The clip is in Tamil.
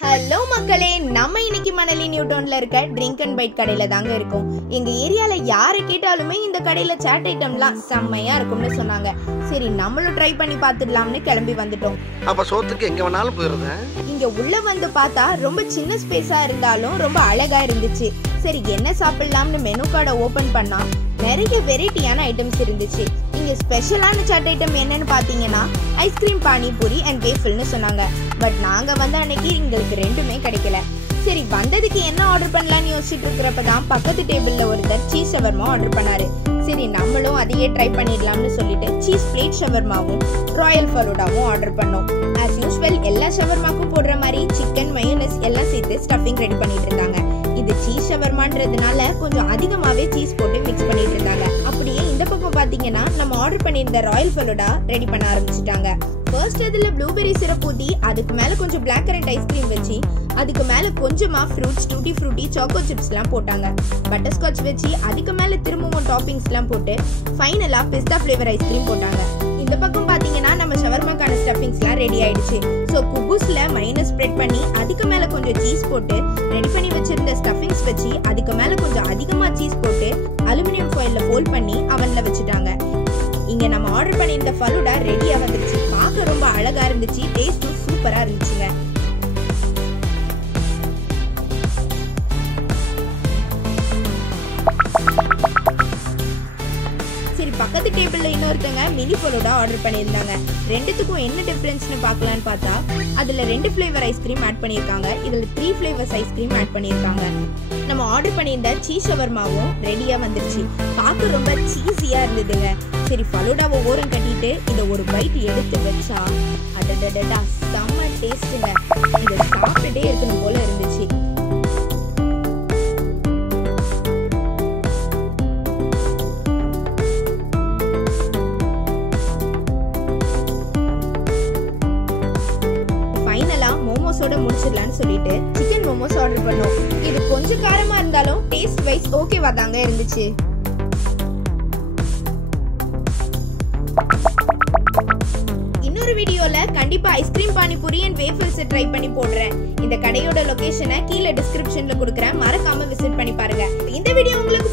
ஹலோ மக்களே, நம்ம இன்னைக்கு மணலி நியூட்டன்ல இருக்க ட்ரிங்க் அண்ட் பைட் கடையில தாங்க இருக்கோம். எங்க ஏரியால யாரை கேட்டாலுமே இந்த கடையில சாட் ஐட்டம்லாம் செம்மையா இருக்கும்னு சொன்னாங்க. சரி, நம்மளும் ட்ரை பண்ணி பார்த்துடலாம்னு கிளம்பி வந்துட்டோம். அப்ப சோத்துக்கு எங்க வேணாலும் போயிருந்தேன். இங்க உள்ள வந்து பார்த்தா ரொம்ப சின்ன ஸ்பேஸா இருந்தாலும் ரொம்ப அழகா இருந்துச்சு. சரி, என்ன சாப்பிடலாம்னு மெனு கார்டை ஓபன் பண்ணா நிறைய வெரைட்டியான ஐட்டம்ஸ் இருந்துச்சு. இங்க ஸ்பெஷலான சாட் ஐட்டம் என்னன்னு பாத்தீங்கன்னா ஐஸ்கிரீம், பானிபூரி அண்ட் வேஃபிள்னு சொன்னாங்க. பட் நாங்க வந்த அன்னைக்கு எங்களுக்கு ரெண்டுமே கிடைக்கல. சரி, வந்ததுக்கு என்ன ஆர்டர் பண்ணலாம்னு யோசிச்சுட்டு இருக்கிறப்பதான் பக்கத்து டேபிள்ல ஒருத்தர் சீஸ் ஷவர்மா ஆர்டர் பண்ணாரு. சரி, நம்மளும் அதையே ட்ரை பண்ணிடலாம்னு சொல்லிட்டு சீஸ் பிளேட் ஷவர்மாவும் ராயல் ஃபலூடாவும் ஆர்டர் பண்ணோம். ஆஸ் யூஸ்வல் எல்லா ஷவர்மாக்கும் போடுற மாதிரி சிக்கன், மயோனஸ் எல்லாம் சேர்த்து ஸ்டஃபிங் ரெடி பண்ணிட்டு இருந்தாங்க. இது சீஸ் ஷவர்மான்றதுனால கொஞ்சம் அதிகமாவே சீஸ் போட்டு மிக்ஸ் பண்ணிட்டு இருந்தாங்க. அப்படியே இந்த பக்கம் பாத்தீங்கன்னா நம்ம ஆர்டர் பண்ணியிருந்த ராயல் ஃபலூடா ரெடி பண்ண ஆரம்பிச்சிட்டாங்க. ஃபர்ஸ்ட் அதுல ப்ளூபெரி சிரப் ஊத்தி அதுக்கு மேல கொஞ்சம் பிளாக் கரண்ட் ஐஸ்கிரீம் வச்சு அதுக்கு மேல கொஞ்சமா fruits, tutti frutti, choco chips எல்லாம் போட்டாங்க. பட்டர் ஸ்காட்ச் வச்சு அதுக்கு மேல திரும்பவும் டாப்பிங்ஸ் எல்லாம் போட்டு ஃபைனலா பிஸ்தா ஃபிளேவர் ஐஸ்கிரீம் போட்டாங்க. இந்த பக்கம் பாத்தீங்கன்னா நம்ம ஷவர்மாக்கான ஸ்டஃபிங்ஸ் எல்லாம் ரெடி ஆயிடுச்சு. சோ குபூஸ்ல மைனஸ் ஸ்ப்ரெட் பண்ணி அதுக்கு மேல கொஞ்சம் சீஸ் போட்டு ரெடி பண்ணி வச்சிருந்த ஸ்டஃபிங்ஸ் வச்சு அதுக்கு மேல கொஞ்சம் அதிகமா சீஸ் போட்டு அலுமினியம் ஃபாயில்ல ஃபோல்ட் பண்ணி அவன்ல வச்சுட்டாங்க. இங்க நம்ம ஆர்டர் பண்ணியிருந்த ஃபலூடா ரெடியா வந்துருச்சு. பார்க்க ரொம்ப அழகா இருந்துச்சு, டேஸ்டும் சூப்பரா இருந்துச்சுங்க. சரி, பக்கத்து டேபிள்ல இன்னொருத்தங்க மினி ஃபலூடா ஆர்டர் பண்ணியிருந்தாங்க. ரெண்டுத்துக்கும் என்ன டிஃபரன்ஸ்னு பார்க்கலான்னு பார்த்தா அதுல 2 ஃபிளேவர் ஐஸ்கிரீம் ஆட் பண்ணியிருக்காங்க, இதுல 3 ஃபிளேவர்ஸ் ஐஸ்கிரீம் ஆட் பண்ணியிருக்காங்க. நம்ம ஆர்டர் பண்ணியிருந்த சீஸ் ஷவர்மாவும் ரெடியா வந்துருச்சு. பார்க்க ரொம்ப சீஸியா இருந்ததுங்க. சரி, ஃபலூடாவை ஓரம் கட்டிட்டு இதை ஒரு பைட் எடுத்து வச்சா அடடடடா செம்ம டேஸ்ட்டுங்க. இதை சாப்பிட்டுட்டே இருக்கணும் போல இருந்துச்சு. ஃபைனலா மோமோஸோட முடிச்சிடலான்னு சொல்லிட்டு சிக்கன் மோமோஸ் ஆர்டர் பண்ணோம். இது கொஞ்சம் காரமா இருந்தாலும் டேஸ்ட் வைஸ் ஓகேவா தாங்க இருந்துச்சு. இன்னொரு வீடியோல கண்டிப்பா ice cream, panipuri and waffles try பண்ணி போடுறேன். இந்த கடையோட லொகேஷனை கீழே டிஸ்கிரிப்ஷன்ல கொடுக்குறேன், மறக்காம விசிட் பண்ணி பாருங்க. இந்த வீடியோ உங்களுக்கு